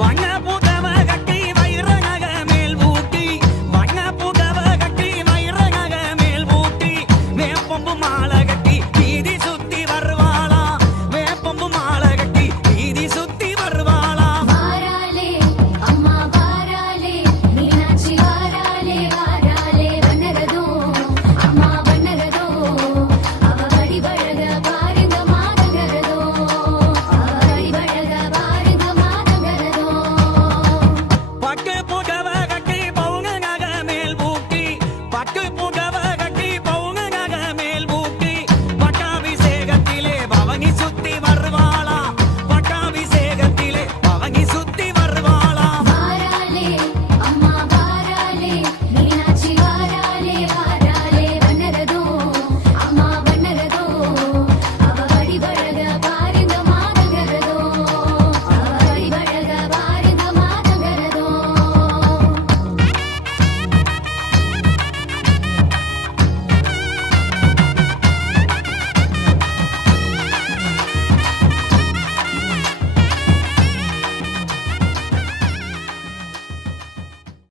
வண்ண